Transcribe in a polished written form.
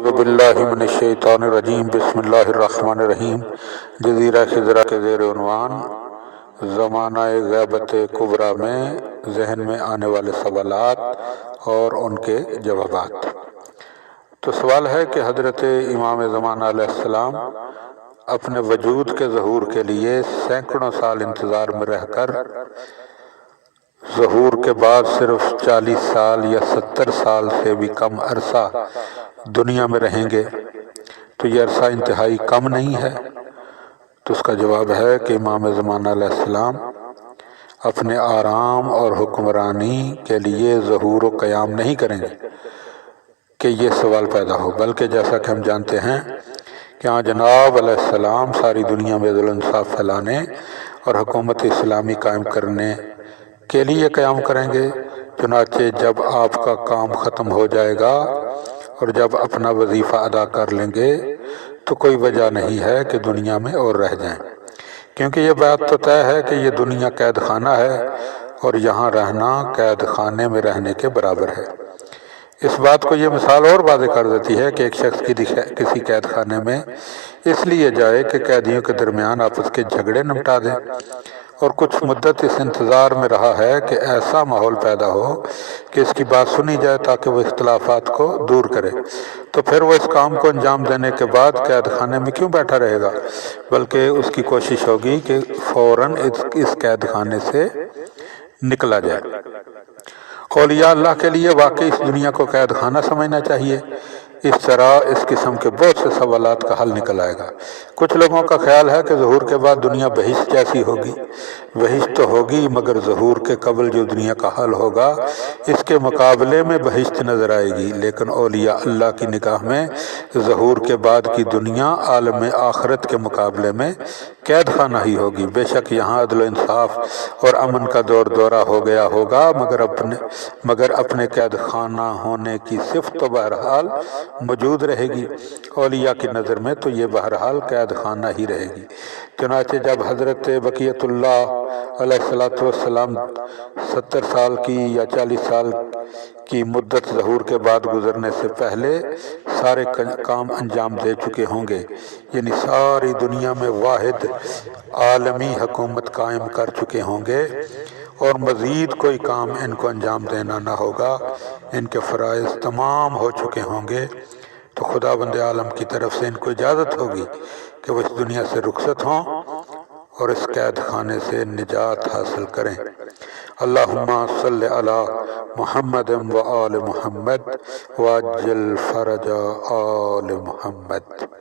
اعوذ باللہ من الشیطان الرجیم بسم اللہ الرحمن الرحیم۔ جزیرہ خضرہ کے زیر عنوان زمانہ غیبت کبریٰ میں ذہن میں آنے والے سوالات اور ان کے جوابات۔ تو سوال ہے کہ حضرت امام زمانہ علیہ السلام اپنے وجود کے ظہور کے لیے سینکڑوں سال انتظار میں رہ کر ظہور کے بعد صرف 40 سال یا 70 سال سے بھی کم عرصہ دنیا میں رہیں گے، تو یہ عرصہ انتہائی کم نہیں ہے؟ تو اس کا جواب ہے کہ امام زمانہ علیہ السلام اپنے آرام اور حکمرانی کے لیے ظہور و قیام نہیں کریں گے کہ یہ سوال پیدا ہو، بلکہ جیسا کہ ہم جانتے ہیں کہ جناب علیہ السلام ساری دنیا میں عدل و انصاف پھیلانے اور حکومت اسلامی قائم کرنے کے لیے قیام کریں گے۔ چنانچہ جب آپ کا کام ختم ہو جائے گا اور جب اپنا وظیفہ ادا کر لیں گے تو کوئی وجہ نہیں ہے کہ دنیا میں اور رہ جائیں، کیونکہ یہ بات تو طے ہے کہ یہ دنیا قید خانہ ہے اور یہاں رہنا قید خانے میں رہنے کے برابر ہے۔ اس بات کو یہ مثال اور واضح کر دیتی ہے کہ ایک شخص کسی قید خانے میں اس لیے جائے کہ قیدیوں کے درمیان آپس کے جھگڑے نمٹا دیں، اور کچھ مدت اس انتظار میں رہا ہے کہ ایسا ماحول پیدا ہو کہ اس کی بات سنی جائے تاکہ وہ اختلافات کو دور کرے، تو پھر وہ اس کام کو انجام دینے کے بعد قید خانے میں کیوں بیٹھا رہے گا، بلکہ اس کی کوشش ہوگی کہ فوراً اس قید خانے سے نکلا جائے۔ اولیاء اللہ کے لیے واقعی اس دنیا کو قید خانہ سمجھنا چاہیے۔ اس طرح اس قسم کے بہت سے سوالات کا حل نکل آئے گا۔ کچھ لوگوں کا خیال ہے کہ ظہور کے بعد دنیا بہشت جیسی ہوگی۔ بہشت تو ہوگی، مگر ظہور کے قبل جو دنیا کا حال ہوگا اس کے مقابلے میں بہشت نظر آئے گی، لیکن اولیاء اللہ کی نگاہ میں ظہور کے بعد کی دنیا عالم آخرت کے مقابلے میں قید خانہ ہی ہوگی۔ بے شک یہاں عدل و انصاف اور امن کا دور دورہ ہو گیا ہوگا، مگر اپنے قید خانہ ہونے کی صفت تو بہرحال موجود رہے گی۔ اولیاء کی نظر میں تو یہ بہرحال قید خانہ ہی رہے گی۔ چنانچہ جب حضرت بقیت اللہ علیہ السلام 70 سال کی یا 40 سال کی مدت ظہور کے بعد گزرنے سے پہلے سارے کام انجام دے چکے ہوں گے، یعنی ساری دنیا میں واحد عالمی حکومت قائم کر چکے ہوں گے، اور مزید کوئی کام ان کو انجام دینا نہ ہوگا، ان کے فرائض تمام ہو چکے ہوں گے، تو خداوند عالم کی طرف سے ان کو اجازت ہوگی کہ وہ اس دنیا سے رخصت ہوں اور اس قید خانے سے نجات حاصل کریں۔ اللہم صلی علی محمد و آل محمد وعجل فرج آل محمد۔